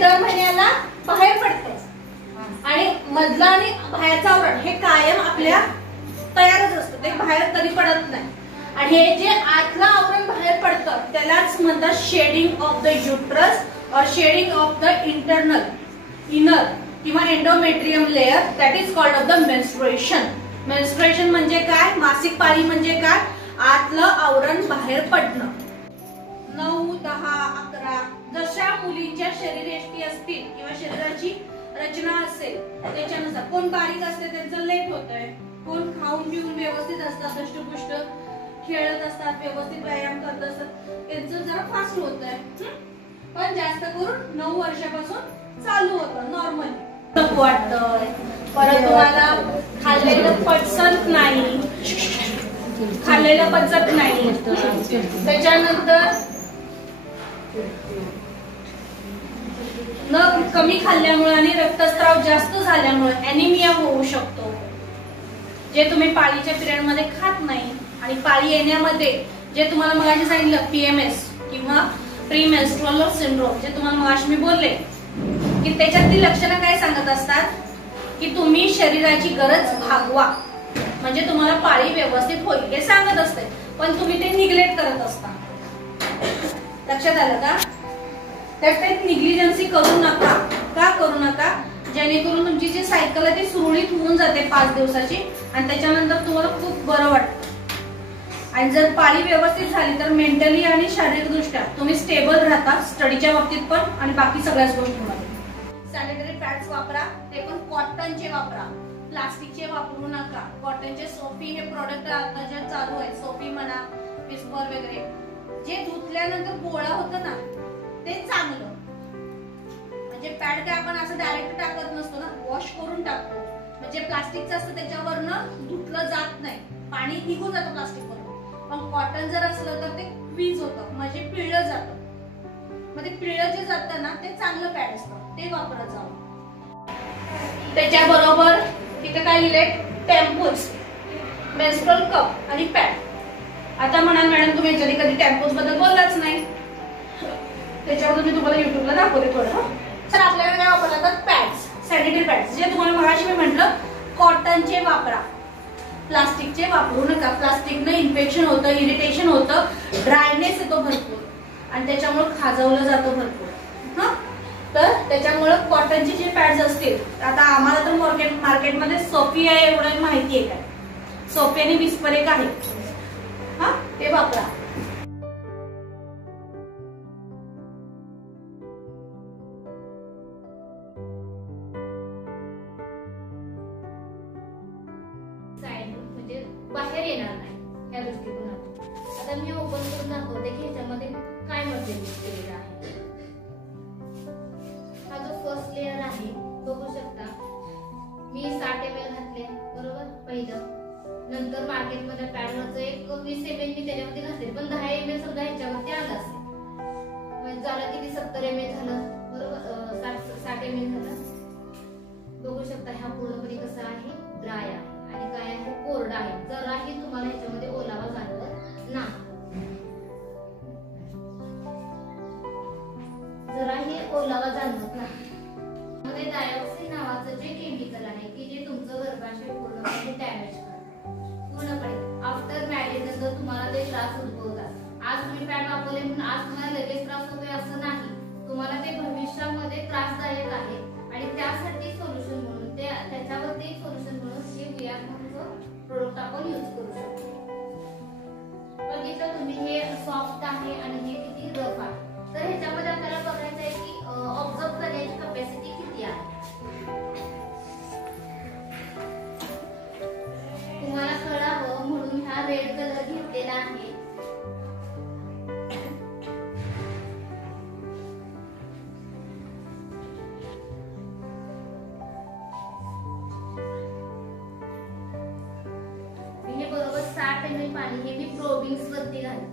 दर महिन्याला बाहेर पडतं आणि मधलं आणि बाहेरचं आवरण हे कायम आपल्या तयारच असतं, ते बाहेर कधी पडत नाही. आणि हे जे आतलं आवरण बाहेर पडतं त्यालाच म्हणतात शेडिंग ऑफ द युट्रस और shedding of the internal inner किंवा endometrium layer, that is called of the menstruation. Menstruation म्हणजे काय, मासिक पाळी म्हणजे काय, आतलं आवरण बाहेर पडणं. 9, 10, 11 जशा मुलींच्या शरीरयष्टी असतील किंवा शरीराची रचना असेल त्याच्यानुसार, कोण बारीक असते त्यांचं लेट होतंय, कोण खाऊन पिऊन व्यवस्थित असतात, दष्टपुष्ट खेळत असतात, व्यवस्थित व्यायाम करत असतात, त्यांचं जरा फास्ट होतंय. पण जास्त करून 9 वर्षापासून चालू होतं नॉर्मली. वाटतंय, परत तुम्हाला खाल्लेलं पचत नाही, खाल्लेलं पचत नाही, त्याच्यानंतर न कमी खाल्ल्यामुळे आणि रक्तस्राव जास्त झाल्यामुळे ॲनिमिया होऊ शकतो. जे तुम्ही पाळीच्या पिरियड मध्ये खात नाही आणि पाळी येण्यामध्ये जे तुम्हाला मगाशी सांगितलं PMS किंवा प्री मेन्स्ट्रुअल सिंड्रोम, जे तुम्हाला मगाशी मी बोलले की त्याच्यातली लक्षणं काय सांगत असतात की तुम्ही शरीराची गरज भागवा म्हणजे तुम्हाला पाळी व्यवस्थित होईल हे सांगत असते, पण तुम्ही ते निग्लेक्ट करत असता. लक्षात आलं का? तर ते निग्लिजन्सी करू नका. का करू नका? जेणेकरून तुमची जी सायकल आहे ती सुरळीत होऊन जाते 5 दिवसाची आणि त्याच्यानंतर तुम्हाला खूप बरं वाटतं. आणि जर पाळी व्यवस्थित झाली तर मेंटली आणि शारीरिकदृष्ट्या तुम्ही स्टेबल राहता, स्टडीच्या बाबतीत पण आणि बाकी सगळ्याच गोष्टींमध्ये. सॅनिटरी पॅड्स वापरा, ते पण कॉटनचे वापरा, प्लास्टिकचे वापरू नका. कॉटनचे सोफी हे प्रोडक्ट आता जे चालू आहे, सोफी म्हणा, विस्पर वगैरे, जे धुतल्यानंतर गोळा होतं ना ते चांगलं. म्हणजे पॅड काय आपण असं डायरेक्ट टाकत नसतो ना, वॉश करून टाकतो. म्हणजे प्लास्टिकचं असतं त्याच्यावरनं धुतलं जात नाही, पाणी निघून जातं प्लास्टिक वरून. पण कॉटन जर असलं तर ते क्वीज होतं म्हणजे पिळलं जातं. मग ते पिळलं जे जातं ना ते चांगलं पॅड असतं, ते वापरत जावं. त्याच्याबरोबर तिथे काय लिहिलंय, टॅम्पूज, मेन्स्ट्रुअल कप आणि पॅड. आता म्हणाल मॅडम तुम्ही याच्यात कधी टॅम्पूज बद्दल बोललाच नाही, त्याच्यावर मी तुम्हाला युट्यूबला दाखवते थोडं. तर आपल्याकडे काय वापरला जातात, पॅड्स, सॅनिटरी पॅड्स, जे तुम्हाला मगाशी मी म्हटलं कॉटनचे वापरा, प्लास्टिकचे वापरू नका. प्लास्टिकने इन्फेक्शन होतं, इरिटेशन होतं, ड्रायनेस येतो भरपूर आणि त्याच्यामुळे खाजवलं जातं भरपूर. तर त्याच्यामुळे कॉटनचे जे पॅड्स असतील, आता आम्हाला तर मार्केटमध्ये सोफी आहे एवढं माहिती आहे, काय सोफी आणि विस्पर एक आहे, ते वापरा. म्हणजे बाहेर येणार नाही या दृष्टिकोनातून. आता मी ओपन करून दाखवते की ह्याच्यामध्ये काय मटेरियल केलेलं आहे. हा जो फर्स्ट लेअर आहे बघू शकता, मी 60 ml घातले बरोबर पहिलं. नंतर मार्केटमध्ये पॅडवरचं एक 20 ml मी त्याच्यामध्ये घातले, पण 10 ml समजा ह्याच्यावरती आलं असेल म्हणजे झालं किती 70 ml झालं बरोबर, 60 ml झालं. बघू शकता हा पूर्णपणे कसा आहे, ड्राय आहे आणि काय आहे, कोरडा आहे. जराही तुम्हाला ह्याच्यामध्ये ओलावा जाणवत नाही, जराही ओलावा जाणवत नाही. मध्ये डायऑक्सिन नावाचं जे केमिकल आहे की जे तुमचं गर्भाशय पूर्णपणे डॅमेज करतं पूर्णपणे. आफ्टर मॅरेज नंतर तुम्हाला ते त्रास उद्भवतात. आज तुम्ही पॅड वापरले म्हणून आज तुम्हाला लगेच त्रास होतोय असं नाही, तुम्हाला ते भविष्यामध्ये त्रासदायक आहे आणि त्यासाठी सोल्युशन म्हणून त्याच्यावरती एक सोल्युशन म्हणून हे विआर म्हणून प्रोडक्ट आपण यूज करू शकतो. बघितलं तुम्ही, हे सॉफ्ट आहे आणि हे किती रफ आहे. तर ह्याच्यामध्ये आपल्याला बघायचं आहे की ऑब्झर्व करण्याची कॅपॅसिटी किती आहे. तुम्हाला कळावं म्हणून हा रेड कलर घेतलेला आहे. बरोबर 60 ml पाणी हे मी प्रोबिंग्स वरती घालते.